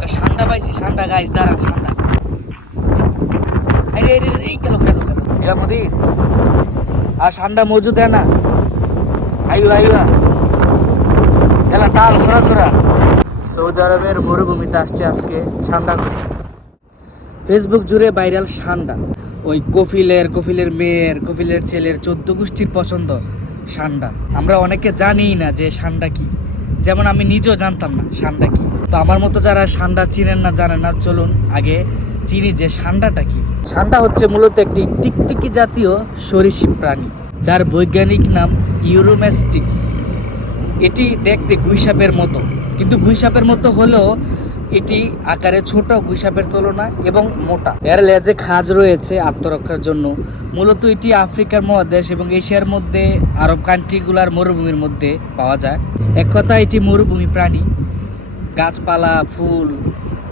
একটা সান্ডা পাইছি, সান্ডা গাইস দাঁড়ান, সান্ডা। আরে আরে এই গেল গেল গেল। মোদির আর সান্ডা মজুদ है না? আইও আইও এলা টাল সরা সরা। সৌদি আরবের মরুভূমিতে আসছে আজকে সান্ডা খুঁজতে। ফেসবুক জুড়ে ভাইরাল সান্ডা। ওই কফিলের কফিলের মেয়ের, কফিলের ছেলের চোদ্দ গোষ্ঠীর পছন্দ সান্ডা। আমরা অনেকে জানিই না যে সান্ডা কি। যেমন আমি নিজেও জানতাম না সান্ডা কি। তো আমার মতো যারা সান্ডা চিনেন না জানেন না, চলুন আগে চিনি যে সান্ডাটা কি। সান্ডা হচ্ছে মূলত একটি টিকটিকি জাতীয় সরীসৃপ প্রাণী, যার বৈজ্ঞানিক নাম ইউরোমেস্টিক্স এটি দেখতে গুইসাপের মতো, কিন্তু গুইসাপের মতো হলেও এটি আকারে ছোট, গুইসাপের তুলনায়, এবং মোটা। এর লেজে খাজ রয়েছে আত্মরক্ষার জন্য। মূলত এটি আফ্রিকার মহাদেশ এবং এশিয়ার মধ্যে, আরব কান্ট্রিগুলার মরুভূমির মধ্যে পাওয়া যায়। এক কথা এটি মরুভূমি প্রাণী। গাছপালা, ফুল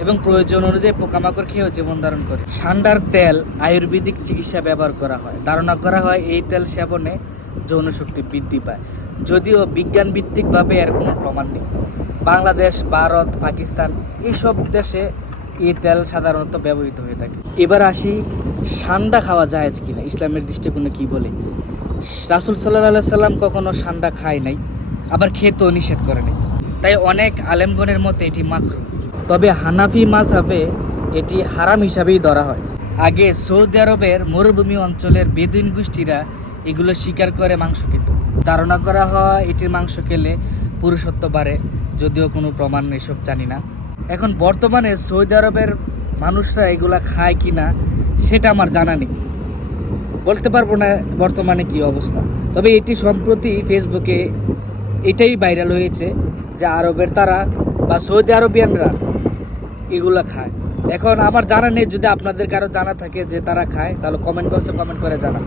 এবং প্রয়োজন অনুযায়ী পোকামাকড় খেয়েও জীবন ধারণ করে। সান্ডার তেল আয়ুর্বেদিক চিকিৎসা ব্যবহার করা হয়। ধারণা করা হয় এই তেল সেবনে যৌন শক্তি বৃদ্ধি পায়। যদিও বিজ্ঞান ভিত্তিকভাবে এর কোনো প্রমাণ নেই। বাংলাদেশ, ভারত, পাকিস্তান এইসব দেশে এই তেল সাধারণত ব্যবহৃত হয়ে থাকে। এবার আসি সান্ডা খাওয়া যায় কিনা? ইসলামের দৃষ্টিকোণে কি বলে? রাসুল সাল্লাহ সাল্লাম কখনো সান্ডা খায় নাই, আবার খেতেও নিষেধ করে নাই। তাই অনেক আলেমগণের মতে এটি মাকরু। তবে হানাফি মাঝহাবে এটি হারাম হিসাবেই ধরা হয়। আগে সৌদি আরবের মরুভূমি অঞ্চলের বেদুইন গোষ্ঠীরা এগুলো শিকার করে মাংস খেত। ধারণা করা হয় এটির মাংস খেলে পুরুষত্ব বাড়ে, যদিও কোনো প্রমাণ এসব জানি না। এখন বর্তমানে সৌদি আরবের মানুষরা এগুলা খায় কি না সেটা আমার জানা নেই। বলতে পারব না বর্তমানে কি অবস্থা। তবে এটি সম্প্রতি ফেসবুকে এটাই ভাইরাল হয়েছে। যে আরবের তারা বা সৌদি আরবিয়ানরা এগুলো খায়। এখন আমার জানা নেই, যদি আপনাদের কারও জানা থাকে যে তারা খায়, তাহলে কমেন্ট বক্সে কমেন্ট করে জানান।